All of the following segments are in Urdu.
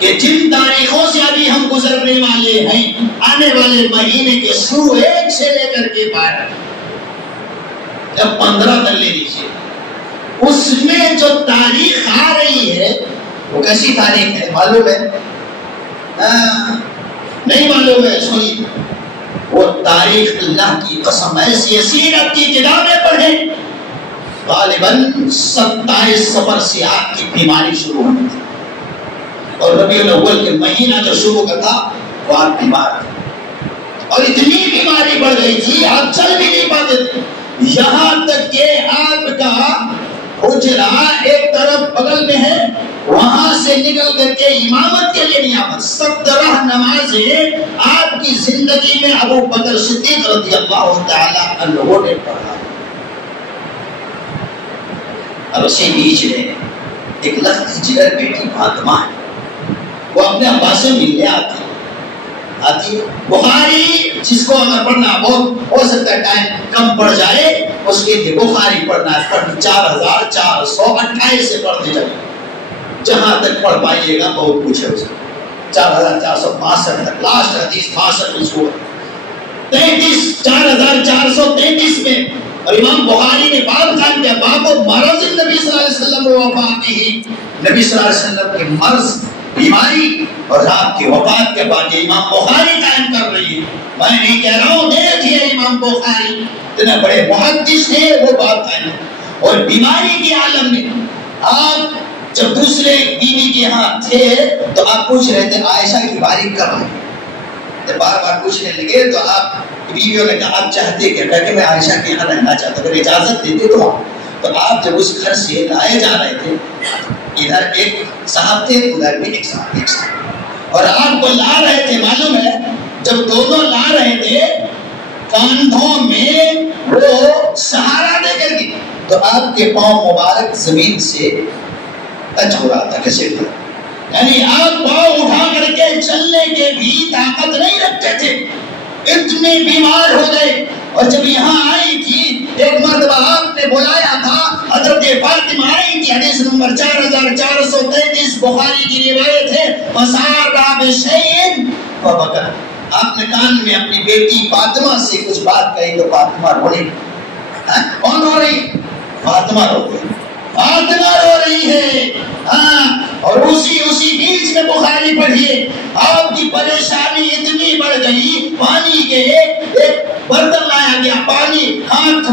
کہ جن تاریخوں سے ابھی ہم گزرنے والے ہیں، آنے والے مہینے کے شروع 1 سے لے کر کے 12 جب 15 تک لے لیجیے، اس میں جو تاریخ آ رہی ہے وہ کیسی تاریخ ہے معلوم ہے؟ نہیں معلوم ہے؟ سنیے، وہ تاریخ اللہ کی قسم ایسی سیرت کی کتابیں پڑھیں، غالباً 27 صفر سے آپ کی بیماری شروع ہوئی تھی، اور ربیع الاول کے مہینہ جو شروع کا تھا وہ آپ بیمار تھے، اور اتنی بیماری بڑھ گئی تھی آپ چل بھی نہیں پاتے تھے، یہاں تک کہ آپ کا حجرہ ایک طرف بغل میں ہے، وہاں سے نکل کر کے امامت کے لیے نہیں آتا۔ 17 نمازیں آپ کی زندگی میں ابو بکر صدیق رضی اللہ تعالی عنہ نے پڑھا، اور اسی بیچ میں ایک لخت جگر بیٹی فاطمہ ہے، وہ اپنے ابا سے ملنے آتی ہے۔ بخاری جس کو اگر پڑھنا بہت ہو سکتا ہے ٹائم کم پڑ جائے، اس کے لیے بخاری پڑھنا ہے، 4428 سے پڑھتے جائیں، جہاں تک پڑھ پائیے گا بہت کچھ ہے اس میں، 4465 تک، لاسٹ حدیث 62 میں چھوڑ 4433 میں، اور امام بخاری نے باب قائم کیا، باب مرض نبی صلی اللہ علیہ وسلم وفاتہ، نبی صلی اللہ علیہ وسلم کے مرض، بیماری اور آپ کی وفات کے بعد امام بخاری قائم کر رہی ہے۔ میں نہیں کہہ رہا ہوں، دیکھیے امام بخاری اتنے بڑے محدث تھے، وہ بات قائم ہے۔ اور بیماری کے عالم میں آپ جب دوسرے بیوی کے یہاں تھے تو آپ پوچھ رہے تھے عائشہ کی باری کب ہے، جب بار بار پوچھنے لگے تو آپ بیویوں نے کہا آپ چاہتے کیا، کہ میں عائشہ کے یہاں رہنا چاہتا، اگر اجازت دیتے تو آپ جب اس گھر سے لائے جا رہے تھے، ادھر ایک صاحب تھے ادھر بھی ایک صاحب، اور آپ کو لا رہے تھے، معلوم ہے جب دونوں لا رہے تھے کاندھوں میں وہ سہارا دے کر کے، تو آپ کے پاؤں مبارک زمین سے ٹچ ہو رہا تھا، کیسے تھا، یعنی آپ پاؤں اٹھا کر کے چلنے کے بھی طاقت نہیں رکھتے تھے، اتنے بیمار ہو گئے۔ اور جب یہاں آئی تھی ایک مرتبہ آپ نے بلایا تھا، حضرت فاطمہ آئی تھی، حدیث نمبر 4433 بخاری کی روایت ہے، فَسَارَ بِشَيْءٍ فَبَكَى، آپ نے کان میں اپنی بیٹی فاطمہ سے کچھ بات کہی تو فاطمہ رو رہی، کون رو رہی؟ فاطمہ رو رہی، فاطمہ رو رہی ہے، اور اسی بیچ میں بخاری پڑھیے، آپ کی پریشانی اتنی بڑھ گئی، پانی کے ایک برتن لایا گیا، پانی ہاتھ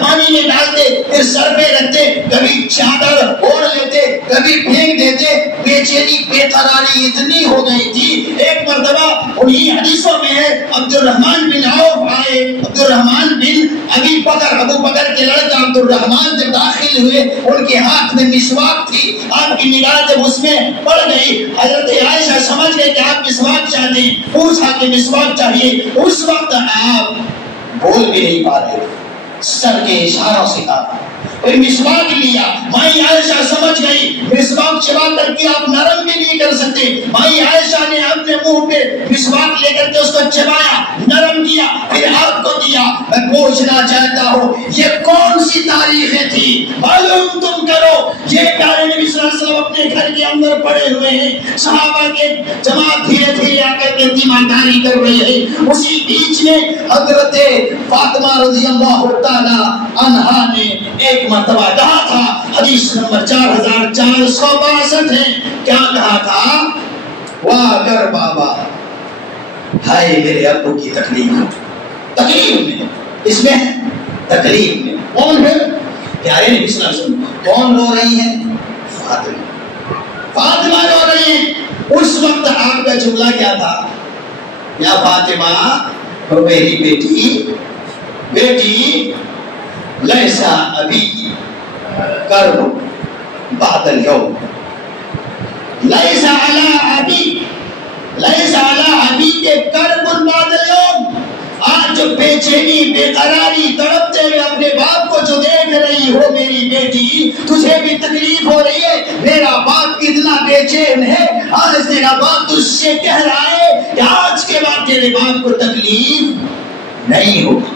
پانی میں ڈالتے، پھر سر پہ رکھتے، کبھی چادر اوڑھ لیتے، کبھی پھینک دیتے، بے چینی بے قراری اتنی ہو گئی تھی۔ ایک مرتبہ انہی حدیثوں میں ہے، عبد الرحمن بن عوف آئے، عبد الرحمن بن ابو بکر کے لڑکا عبد الرحمن جب داخل ہوئے، ان کے ہاتھ میں مسواک تھی، آپ کی نگاہ جب اس میں پڑ گئی، حضرت عائشہ سمجھ گئے کہ آپ مسواک چاہتے ہیں، پوچھا کہ مسواک چاہیے، اس وقت آپ بول بھی نہیں پا رہے، سر کے اشاروں سے کہا، پھر مسواک لیا، مائی عائشہ سمجھ گئی مسواک چبا کر کے آپ نرم بھی نہیں کر سکتے، مائی عائشہ نے اپنے منہ پہ مسواک لے کر کے اس کو چبایا، نرم کیا، پھر آپ کو دیا۔ میں پوچھنا چاہتا ہوں یہ کون سی تاریخیں تھی، معلوم تم کرو۔ یہ پیارے نبی صلی اللہ علیہ وسلم اپنے گھر کے اندر پڑے ہوئے ہیں، صحابہ کے جماعت دھیرے دھیرے آ کر کے تیمارداری کر رہی ہے، اسی بیچ میں حضرت فاطمہ رضی اللہ تعالی عنہا نے ایک مرتبہ کہا تھا، حدیث نمبر 4462 ہے، کیا کہا تھا؟ واہ کر بابا، ہائے میرے ابو کی تکلیف میں، اس میں تکلیف میں کون ہے؟ پیارے نبی صلی اللہ علیہ وسلم۔ کون رو رہی ہیں؟ فاطمہ رو رہی ہیں۔ اس وقت آپ کا جملہ کیا تھا؟ یا فاطمہ میری بیٹی لیسا ابھی کرب بعد اليوم، لیسا علی ابی کے کرب بعد اليوم، آج جو بے چینی بے قراری تڑپتے ہوئے اپنے باپ کو جو دیکھ رہی ہو میری بیٹی، تجھے بھی تکلیف ہو رہی ہے، میرا باپ کتنا بے چین ہے، آج تیرا باپ تجھ سے کہہ رہا ہے کہ آج کے بعد تیرے باپ کو تکلیف نہیں ہوگی۔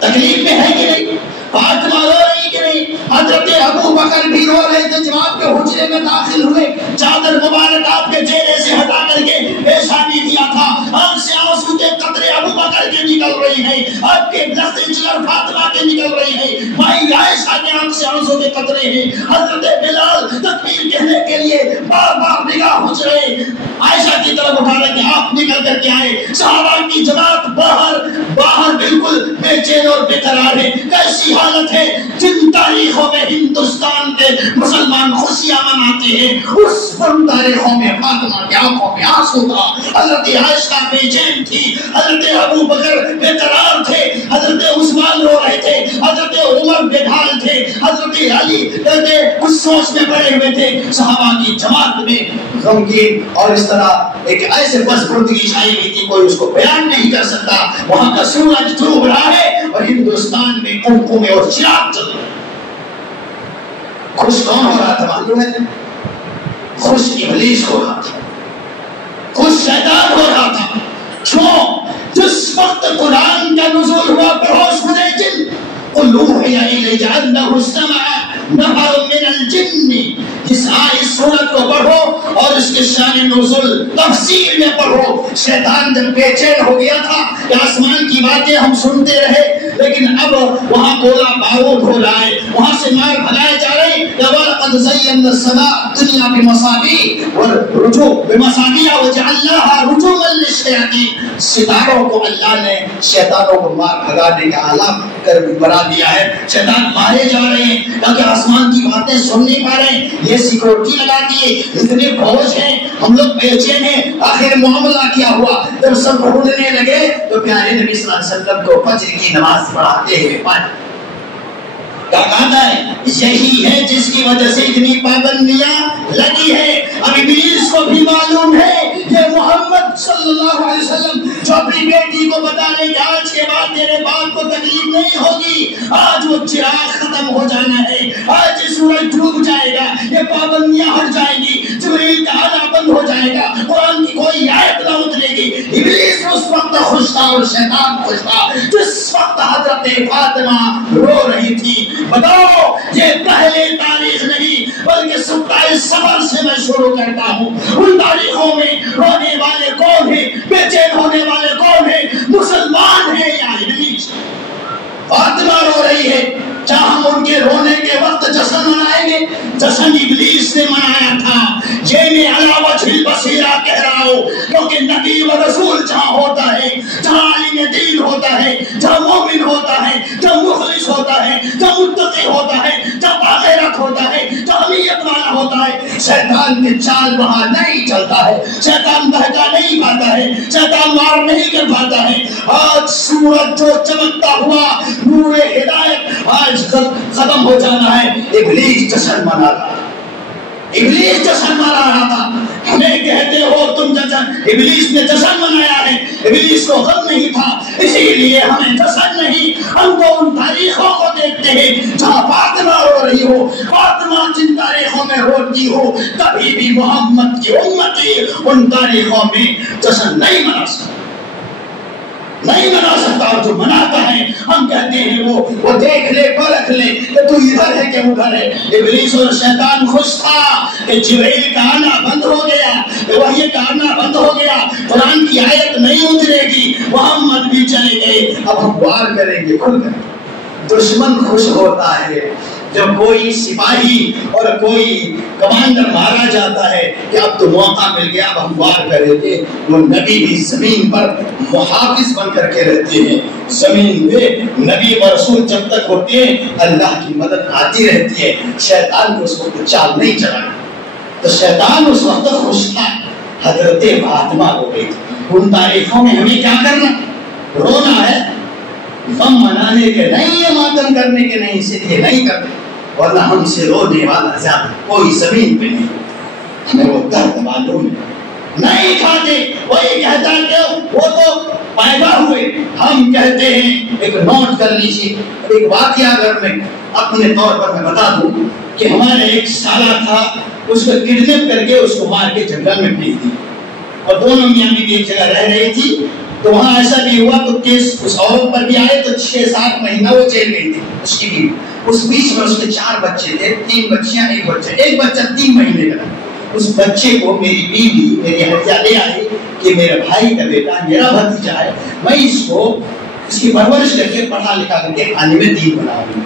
تکلیف میں ہے کہ نہیں؟ فاطمہ رو رہی کہ نہیں؟ حضرت ابو بکر بھی رو رہے تھے جب آپ کے حجرے میں داخل ہوئے، چادر مبارک آپ کے چہرے سے ہٹا کر کے پیشانی دیا تھا، آنکھ سے آنسو کے قطرے ابو بکر کے نکل رہی ہیں، آپ کے لخت جگر فاطمہ کے نکل رہی ہیں، مائی عائشہ کے آنکھ سے آنسو کے قطرے ہیں، حضرت بلال تکبیر کہنے کے لیے بار بار نگاہ حجرے عائشہ کی طرف اٹھا رہے کہ آپ نکل کر کے آئے، صحابہ کی جماعت باہر بالکل بے چین اور بے قرار ہے۔ کیسی حالت ہے؟ جن تاریخوں میں ہندوستان کے مسلمان خوشیاں مناتے ہیں، ان تاریخوں میں فاطمہ کی آنکھوں میں آنسو تھا، حضرت عائشہ بے چین تھی، حضرت ابو بکر بے قرار تھے، حضرت عثمان رو رہے تھے، حضرت عمر بے حال تھے، حضرت علی اس سوچ میں پڑے ہوئے تھے، صحابہ کی جماعت میں غمگین اور اس طرح ایک ایسے پسپردگی چھائی ہوئی تھی، کوئی اس کو بیان نہیں کر سکتا۔ وہاں کا سورج ڈوب رہا ہے اور ہندوستان میں قمقمے اور چراغ چل رہے ہیں۔ خوش کون ہو رہا تھا معلوم ہے؟ خوش ابلیس ہو رہا تھا، خوش شیطان ہو رہا تھا۔ کیوں؟ جس وقت قرآن کا نزول ہوا پڑھو سورہ جن، قل اوحی الی انہ استمع نفر من الجن، اس سورت کو پڑھو اور اس کے شان نزول تفصیل میں پڑھو۔ شیطان جب بے چین ہو گیا تھا کہ آسمان کی باتیں ہم سنتے رہے، لیکن اب وہاں گولا بارود ہو رہا ہے، وہاں سے مار بھگائے جا رہے ہیں۔ وَلَقَدْ زَيَّنَّا السَّمَاءَ الدُّنْيَا بِمَصَابِيحَ وَجَعَلْنَاهَا رُجُومًا لِلشَّيَاطِينِ، ستاروں کو اللہ نے شیطانوں کو مار بھگانے کا آلہ کر بنا دیا ہے۔ شیطان مارے جا رہے ہیں تاکہ آسمان کی باتیں سن نہیں پا رہے ہیں، یہ سیکورٹی لگا دیے، اتنے فوج ہیں، ہم لوگ بے چین ہیں۔ آخر معاملہ کیا ہوا؟ جب سب ڈھونڈنے لگے تو پیارے نبی صلی اللہ علیہ وسلم کو فجر کی نماز پڑھاتے ہوئے پائے۔ کیا کہتا ہے؟ یہی ہے جس کی وجہ سے اتنی پابندیاں لگی ہے۔ اب ابلیس کو بھی معلوم ہے کہ محمد صلی اللہ علیہ وسلم جو اپنی بیٹی کو بتانے کہ آج کے بعد تیرے باپ کو تکلیف نہیں ہوگی، آج وہ چراغ ختم ہو جانا ہے، آج یہ سورج ڈوب جائے گا، یہ پابندیاں ہٹ جائیں گی، جبریل کا آنا بند ہو جائے گا، قرآن کی کوئی آیت نہ اترے گی۔ ابلیس اس وقت خوش تھا اور شیطان خوش تھا جس وقت حضرت فاطمہ رو رہی تھی۔ بتاؤ، یہ پہلے تاریخ نہیں بلکہ سورہ صبر سے میں شروع کرتا ہوں۔ ان تاریخوں میں رونے والے کون ہیں؟ بے چین ہونے والے کون ہیں؟ مسلمان ہیں یا ابلیس؟ فاطمہ رو رہی ہے، کیا ہم ان کے رونے کے وقت جشن منائیں گے؟ جشن ابلیس نے منایا تھا۔ یہ میں علی وجہ البصیرہ کہہ رہا ہوں، کیونکہ نبی و رسول جہاں ہوتا ہے، جہاں عالم دین ہوتا ہے، جہاں مومن ہوتا ہے، جہاں مخلص ہوتا ہے، جہاں متقی ہوتا ہے، جہاں باغیرت ہوتا ہے، جہاں نیت والا ہوتا ہے، شیطان کے چال وہاں نہیں چلتا ہے، شیطان بہکا نہیں پاتا ہے، شیطان وار نہیں کر پاتا ہے۔ آج سورج جو چمکتا ہوا نور ہدایت آج ختم ہو جانا ہے، ابلیس جشن منا رہا تھا، ابلیس جشن منا رہا تھا۔ ہمیں کہتے ہو تم جشن، ابلیس نے جشن منایا ہے، ابلیس کو غم نہیں تھا، اسی لیے ہمیں جشن نہیں، ہم تو ان تاریخوں کو دیکھتے ہیں جہاں فاطمہ رو رہی ہو۔ فاطمہ جن تاریخوں میں روتی ہو، کبھی بھی محمد کی امتی ان تاریخوں میں جشن نہیں منا سکتا، نہیں منا سکتا۔ اور جو مناتا ہے ہم کہتے ہیں وہ دیکھ لے پرکھ لے کہ تو ادھر ہے کہ ادھر ہے۔ ابلیس اور شیطان خوش تھا کہ جبریل کا آنا بند ہو گیا، کہ وحی کا آنا بند ہو گیا، قرآن کی آیت نہیں اترے گی، محمد بھی چلے گئے، اب ہم وار کریں گے کھل کر۔ دشمن خوش ہوتا ہے جب کوئی سپاہی اور کوئی کمانڈر مارا جاتا ہے کہ اب تو موقع مل گیا، اب ہم وار کریں گے۔ وہ نبی بھی زمین پر محافظ بن کر کے رہتے ہیں، زمین پہ نبی و رسول جب تک ہوتے ہیں اللہ کی مدد آتی رہتی ہے، شیطان کو اس وقت چال نہیں چلانا۔ تو شیطان اس وقت خوش تھا، حضرت فاطمہ ہو گئی تھی۔ ان تاریخوں میں ہمیں کیا کرنا؟ رونا ہے، غم منانے کے نہیں ہے، ماتم کرنے کے نہیں، اسی لیے نہیں کرتے، ورنہ ہم سے رونے والا زیادہ کوئی زمین پہ نہیں۔ ہمیں وہ درد معلوم ہے، نہیں کھاتے۔ وہی کہتا کہ وہ تو پیدا ہوئے، ہم کہتے ہیں، ایک نوٹ کر لیجیے، ایک واقعہ اگر میں اپنے طور پر میں بتا دوں کہ ہمارے ایک سالہ تھا، اس کو کڈنیپ کر کے اس کو مار کے جنگل میں پھینک دی، اور دونوں میاں بیوی ایک جگہ رہ رہی تھی، تو وہاں ایسا بھی ہوا تو کیس اس عورت پر بھی آئے تو 6-7 مہینہ وہ جیل گئی تھی اس کی بیوی. اس بیچ میں اس کے 4 بچے تھے, 3 بچیاں 1 بچہ. ایک بچہ 3 مہینے کا. اس بچے کو میری بیوی میری حجہ لے آئی کہ میرے بھائی کا بیٹا میرا بھتیجا ہے, میں اس کو اس کی پرورش کر کے پڑھا لکھا کر کے کھانے میں دین بناؤں.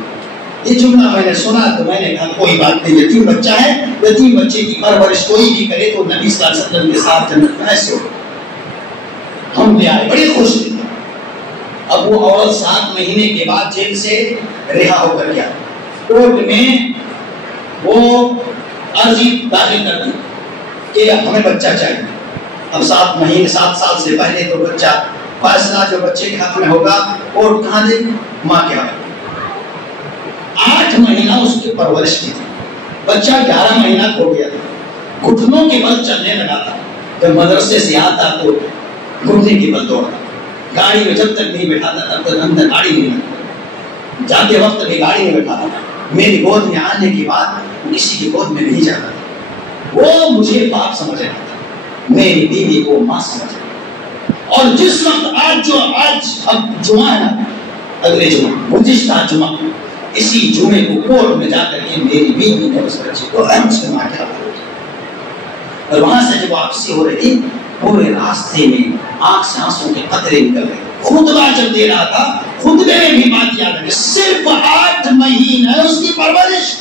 یہ جملہ میں نے سنا تو میں نے کہا کوئی بات نہیں, یتیم بچہ ہے, یتیم بچے کی پرورش کوئی بھی کرے تو نبی صلی اللہ علیہ وسلم کے ساتھ جنت میں ایسے ہو. ہم لے آئے, بڑی خوش تھے. اب وہ عورت 7 مہینے کے بعد جیل سے رہا ہو کر گیا. کورٹ میں وہ عرضی داخل کر دی کہ ہمیں بچہ چاہیے. اب 7 سال سے پہلے تو بچہ فیصلہ جو بچے کے حق میں ہوگا کورٹ کہاں دے, ماں کے حق. 8 مہینہ اس کی پرورش کی تھی. بچہ 11 مہینہ کھو گیا تھا. گھٹنوں کے بل چلنے لگا تھا. جب مدرسے سے آتا تو گھٹنے کے بل دوڑتا. گاڑی میں جب تک نہیں بیٹھاتا تب تک اندر گاڑی نہیں, جاتے وقت بھی گاڑی میں بیٹھاتا. میری گود میں آنے کے بعد کسی کی گود میں نہیں جاتا. وہ مجھے باپ سمجھ رہا تھا, میری بیوی کو ماں سمجھ رہا. اور جس وقت آج اب جمعہ ہے نا, اگلے جمعہ گزشتہ جمعہ, اسی جمعے کو کورٹ میں جا کر کے میری بیوی نے اس بچے کو اس کے ماں کے حوالے کیا. اور وہاں سے جب واپسی ہو رہی تھی پورے راستے میں آنکھ سے آنسوں کے قطرے نکل رہے. خطبہ جب دے رہا تھا خطبے میں بھی بات یاد ہے. صرف 8 مہینے اس کی پرورش,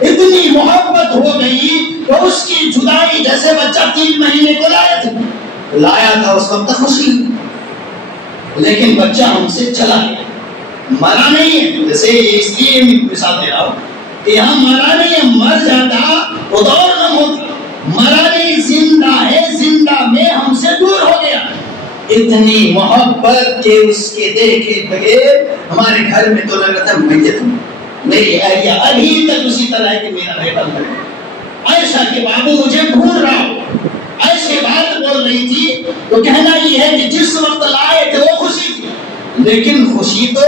اتنی محبت ہو گئی کہ اس کی جدائی جیسے بچہ 3 مہینے کو لایا تھا اس وقت خوشی, لیکن بچہ ہم سے چلا گیا. مرا نہیں ہے, جیسے اس لیے مثال دے رہا ہوں کہ یہاں مرا نہیں ہے, مر جاتا تو دور نہ ہوتا. مرا نہیں, زندہ ہے, زندہ میں ہم سے دور ہو گیا. اتنی محبت کہ اس کے دیکھے بغیر ہمارے گھر میں تو لگ رہا تھا میت ہوں. میری اہلیہ ابھی تک اسی طرح ہے کہ میرا بیٹا مر گیا. عائشہ کے بابو مجھے ڈھونڈ رہا ہو, ایسے بات بول رہی تھی تو کہنا یہ ہے کہ جس وقت لائے تھے وہ خوشی تھی, لیکن خوشی تو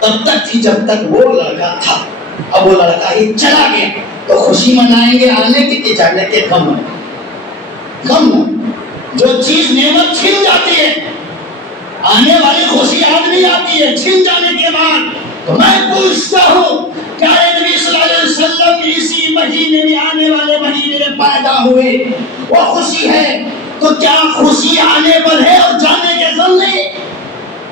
تب تک تھی جب تک وہ لڑکا تھا. اب وہ لڑکا ہی چلا گیا تو خوشی منائیں گے آنے کی کہ جانے کے غم منائیں. غم جو چیز نعمت چھن جاتی ہے, آنے والی خوشی آدمی آتی ہے چھن جانے کے بعد. تو میں پوچھتا ہوں کیا نبی صلی اللہ علیہ وسلم اسی مہینے میں آنے والے مہینے میں پیدا ہوئے وہ خوشی ہے, تو کیا خوشی آنے پر ہے اور جانے کے غم نہیں؟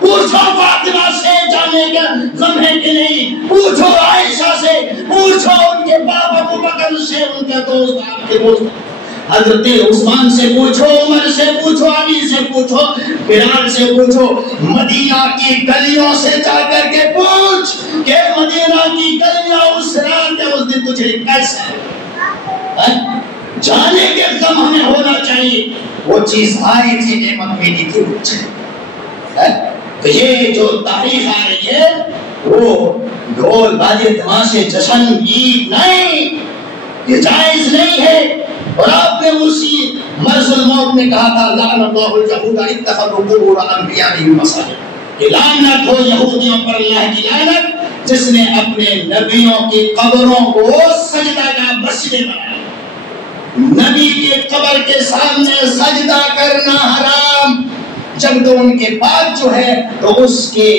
پوچھو فاطمہ سے جانے کا غم ہے کہ نہیں, پوچھو عائشہ سے, پوچھو ان کے باپ ابو بکر سے, ان کے دوست آپ کے دوست حضرت عثمان سے پوچھو, عمر سے پوچھو, علی سے پوچھو, بلال سے پوچھو. مدینہ کی گلیوں سے جا کر کے پوچھ کہ مدینہ کی گلیاں اس رات کے اس دن تجھے کیسا ہے. جانے کے غم ہمیں ہونا چاہیے. وہ چیز آئی تھی نعمت ملی تھی وہ چلی. تو یہ جو تاریخ آ رہی ہے وہ ڈھول باجے تماشے جشن عید نہیں, یہ جائز نہیں ہے. اور آپ نے اسی مرض الموت میں کہا تھا لعن اللہ الیہود اتخذوا قبور انبیائہم مساجد, کہ لعنت ہو یہودیوں پر اللہ کی لعنت جس نے اپنے نبیوں کی قبروں کو سجدہ کا مسجد بنایا. نبی کے قبر کے سامنے سجدہ کرنا حرام, جب تو ان کے بعد جو ہے تو اس کے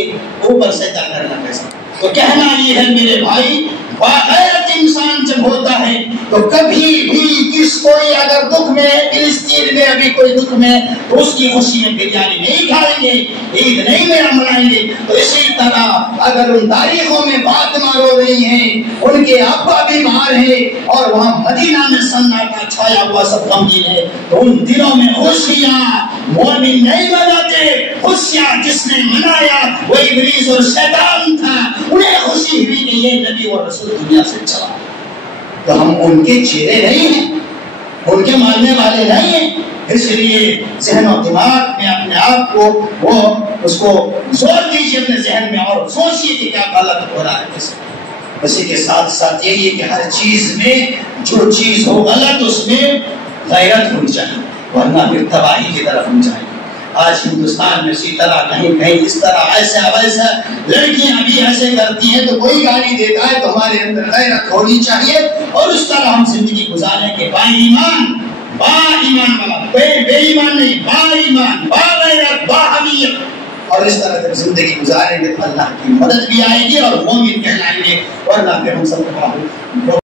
اوپر سجدہ کرنا کیسا. تو کہنا یہ ہے میرے بھائی, باغیرت انسان جب ہوتا ہے تو کبھی بھی کس کوئی اگر دکھ میں, فلسطین میں ابھی کوئی دکھ میں, تو اس کی خوشی میں بریانی نہیں کھائیں گے, عید نہیں منائیں گے. تو اسی طرح اگر ان تاریخوں میں فاطمہ رو رہی ہیں, ان کے ابا بیمار ہیں اور وہاں مدینہ میں سناٹا چھایا ہوا سب غمگین ہے, تو ان دنوں میں خوشیاں مومن نہیں مناتے. خوشیاں جس نے منایا وہ ابلیس اور شیطان تھا, انہیں خوشی ہوئی کہ یہ نبی اور رسول دنیا سے چلا. تو ہم ان کے چہرے نہیں ہیں, ان کے ماننے والے نہیں ہیں. اس لیے ذہن و دماغ میں اپنے آپ کو وہ اس کو زور دیجیے اپنے ذہن میں اور سوچیے کہ کیا غلط ہو رہا ہے. اسی کے ساتھ ساتھ یہی ہے کہ ہر چیز میں جو چیز ہو غلط اس میں غیرت ہونی چاہیے, ورنہ پھر تباہی کی طرف ہم جائیں. آج ہندوستان میں اسی طرح کہیں کہیں اس طرح ایسا ویسا لڑکیاں بھی ایسے کرتی ہیں تو کوئی گالی دیتا ہے تو ہمارے اندر غیرت ہونی چاہیے اور اس طرح ہم زندگی گزارنے کے باایمان با ایمان والا، بے ایمان نہیں، با ایمان، با غیرت، با حمیت، اور اس طرح سے زندگی گزاریں گے تو اللہ کی مدد بھی آئے گی اور مومن کہلائیں گے. ورنہ پھر ہم سب کو